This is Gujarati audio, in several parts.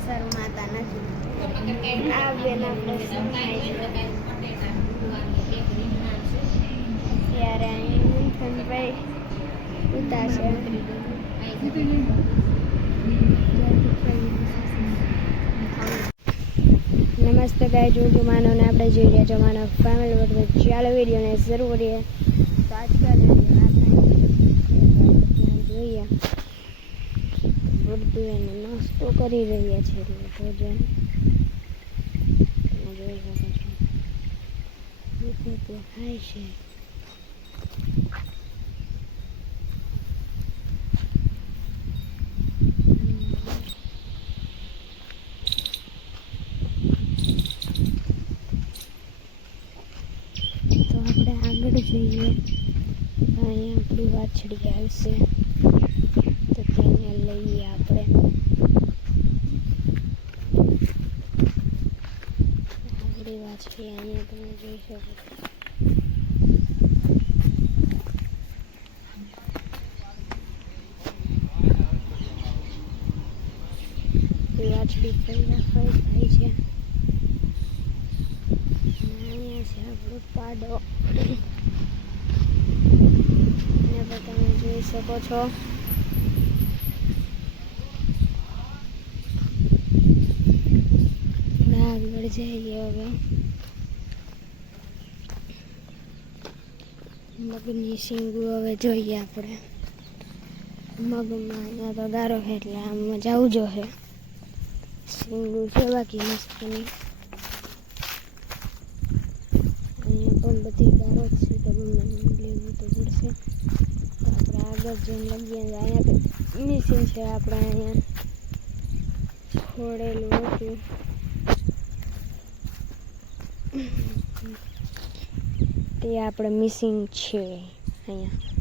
શરમાતા નથી આ બેન ત્યારે અહીં ઉતારશે નમસ્તે ગાય જો માનો ને આપણે જોઈ રહ્યા છો માનો ફેમિલી વર્ગ ચાલો વિડીયોને શરૂ કરીએ તો આજકાલ જોઈએ બધું એને નાસ્તો કરી રહ્યા છે એટલે ભોજન તમે જોઈ શકો છો તે ખાય છે જોઈએ અહીંયા આપણી વાછડી આવશે તો તેને લઈએ આપણે આપણી વાછડી અહીંયા તમે જોઈ શકો છો વાછડી પહેલા ફરી થાય છે અહીંયા છે આપણો પાડો તમે જોઈ શકો છો આગળ જઈએ હવે મગની શીંગું હવે જોઈએ આપણે મગમાં અહીંયા તો ગારો છે એટલે આમાં જવું જોઈએ શીંગું છે બાકી મસ્તની અહીંયા પણ બધી ગારો જ છે તો લેવું તો પડશે આગળ જેમ લગીએ અહીંયા તો મિસિંગ છે આપણે અહીંયા છોડેલું હતું તે આપણે મિસિંગ છે અહીંયા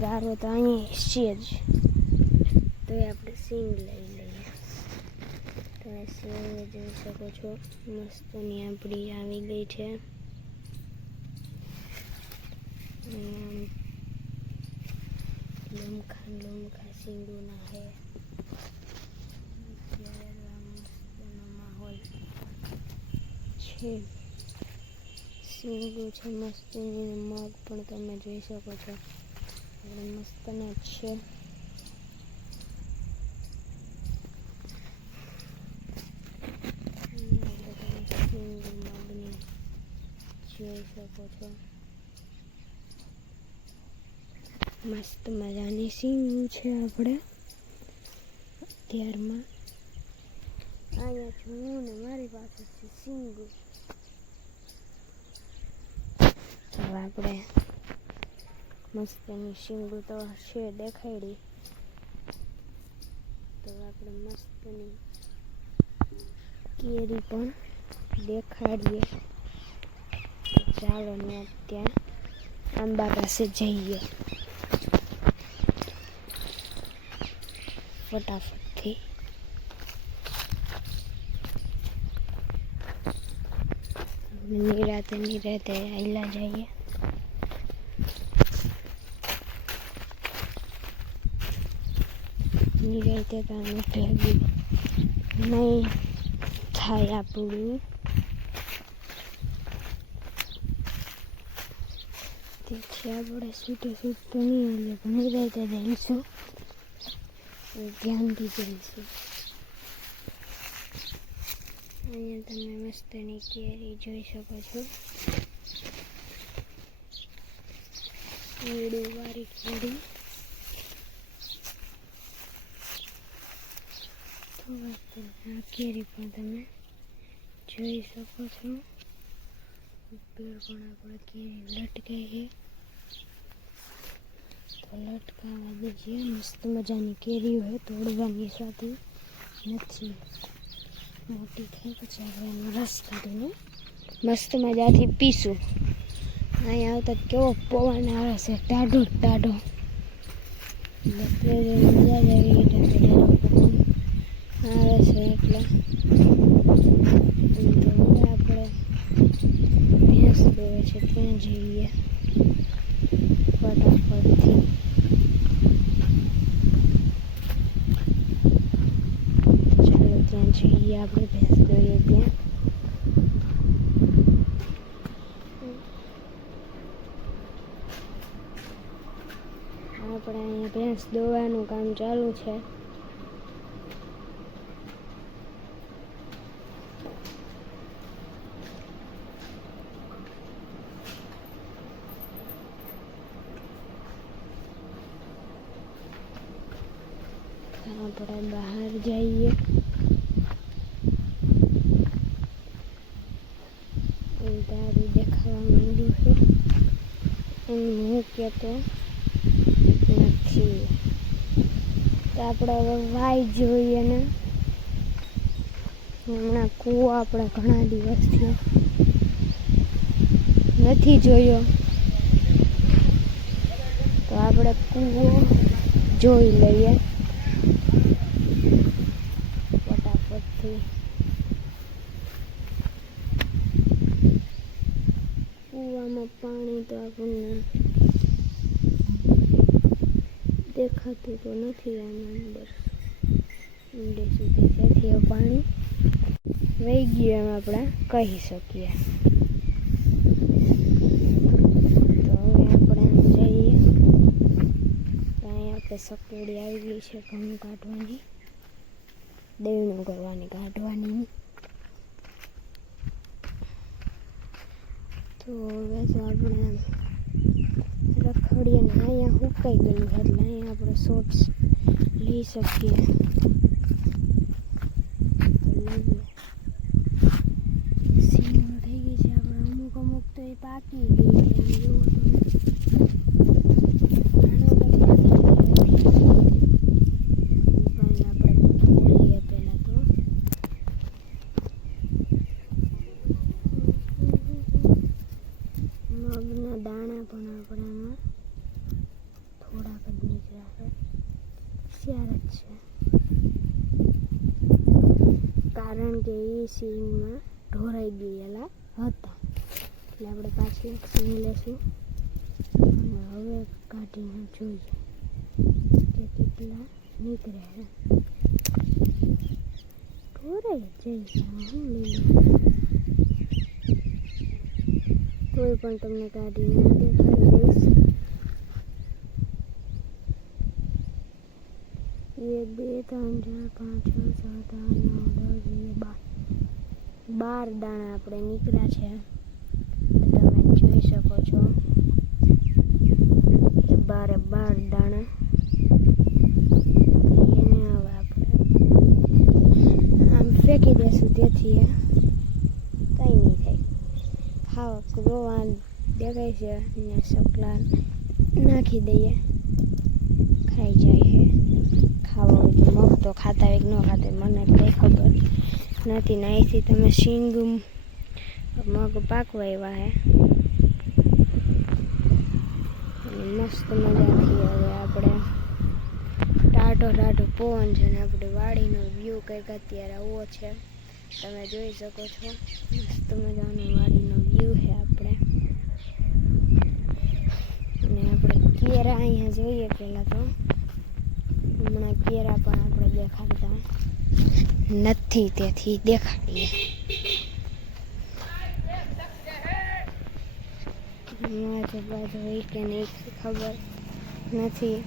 ગારો તો અહીંયા છે જ તો એ આપણે સિંગ લઈ લઈએ તમે સિંગ જોઈ શકો છો મસ્તની આપણી આવી ગઈ છે लोमखा सिंगुना है माहौल છે સિંગુ છે મસ્ત મગ પણ તમે જોઈ શકો છો મસ્ત ને છે મગની જોઈ શકો છો મસ્ત મજાની સિંગું છે આપણે અત્યારમાં અહીંયા છું હું ને મારી પાસે છે સિંગું તો આપણે મસ્તની સિંગું તો છે દેખાડી તો આપણે મસ્તની કેરી પણ દેખાડીએ ચાલો ને ત્યાં આંબા પાસે જઈએ ફટાફટથી નિરાતે આયલા જઈએ નિરાતે કામ ભેગું નહીં થાય આપણું તેથી આપણે છૂટે તો નહીં એટલે પણ નિરાતે જઈશું ધ્યાનથી જઈશું અહીંયા તમે મસ્તની કેરી જોઈ શકો છો ઈડું વાળી કેરી તો આ કેરી પણ તમે જોઈ શકો છો ઉપર પણ આપણે કેરી લટકાઈ છે તો લટકાવા દીજીએ મસ્ત મજાની કેરી હોય તોડવાની સાથે નથી મોટી થઈ પછી આપણે એનો રસ કાઢીને મસ્ત મજાથી પીશું અહીંયા આવતા કેવો પવન આવે છે ટાઢો મજા જ આવી ગઈ આવે છે એટલે આપણે ભેંસ દોવે છે ત્યાં જઈએ ફટાફટથી. ચાલો ત્યાં જઈએ આપણે ભેંસ દોરીએ ત્યાં. આપણે અહીંયા ભેંસ દોવાનું કામ ચાલુ છે. આપણે બહાર જઈએ. તારું દેખાવા માંડ્યું છે એમ હું કહેતો નથી. તો આપણે હવે વાઈ જોઈએ ને. હમણાં કૂવો આપણે ઘણા દિવસથી નથી જોયો, તો આપણે કૂવો જોઈ લઈએ ફટાફટથી. કૂવામાં પાણી તો આપણને દેખાતું તો નથી. આમાં ઊંડે સુધી ત્યાંથી પાણી વહી ગયું એમ આપણે કહી શકીએ. તો હવે આપણે આમ જઈએ. અહીંયા આપણે સકેડી આવી ગઈ છે ઘઉં કાઢવાની, દળનું કરવાની કાઢવાની. તો હવે તો આપણે રખડીએ ને અહીંયા સુકાઈ ગયેલું છે એટલે અહીંયા આપણે શોર્ટ્સ લઈ શકીએ. સીમ થઈ ગઈ છે આપણે. અમુક તો એ પાકી ગઈ છે. મગના દાણા પણ આપણે આમાં થોડાક જ નીકળ્યા છે. શિયાર જ છે કારણ કે એ સીંગમાં ઢોરાઈ ગયેલા હતા એટલે આપણે પાછી એક સીંગ લેશું અને હવે કાઢીને જોઈએ કે કેટલા નીકળે છે. ઢોરાઈ જઈશ હું લઈ કોઈ પણ તમને કાઢીને દેખાડી દઈશ. 1 2 3 4 5 6 7 8 9 10 11 12 દાણા આપણે નીકળ્યા છે. તમે જોઈ શકો છો 12 દાણા. એને હવે આપણે આમ ફેંકી દઈશું તેથી કંઈ નહીં થાય. ખાવા રોવા દેખાય છે ને સકલા નાખી દઈએ ખાઈ જાય છે. ખાવા હોય તો મગ તો ખાતા હોય કે ન ખાતા હોય મને કંઈ ખબર નથી ને. અહીંથી તમે શીંગ મગ પાકવા આવ્યા હે અને મસ્ત મજાથી હવે આપણે ટાઢો પવન છે ને આપણે વાડીનો વ્યૂ કંઈક અત્યારે આવો છે તમે જોઈ શકો છો. મસ્ત મજાનો વાડીનો વ્યૂ છે આપણે. અને આપણે કેરા અહીંયા જોઈએ પહેલાં તો. હમણાં કેરા પણ આપણે દેખાડતા નથી તેથી દેખાડીએ. આજુબાજુ હોય કે નહીં ખબર નથી.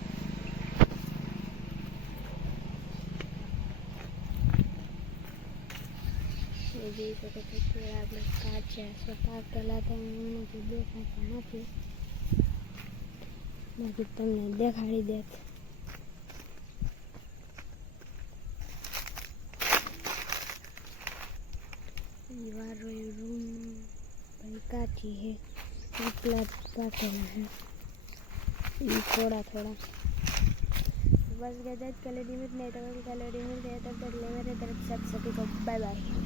જોઈ શકો છો કેળા આપણે કાચ્યા છે, પાકેલા તો એનાથી દેખાતા નથી. બાકી તમને દેખાડી દેત. वारो रूम भाई काठी है इतना काटे हैं ये थोड़ा थोड़ा बस गया कैलोरी मिल नहीं तो कैलोरी मिल गया तब तक ले मेरे तरफ सब सभी को बाय बाय।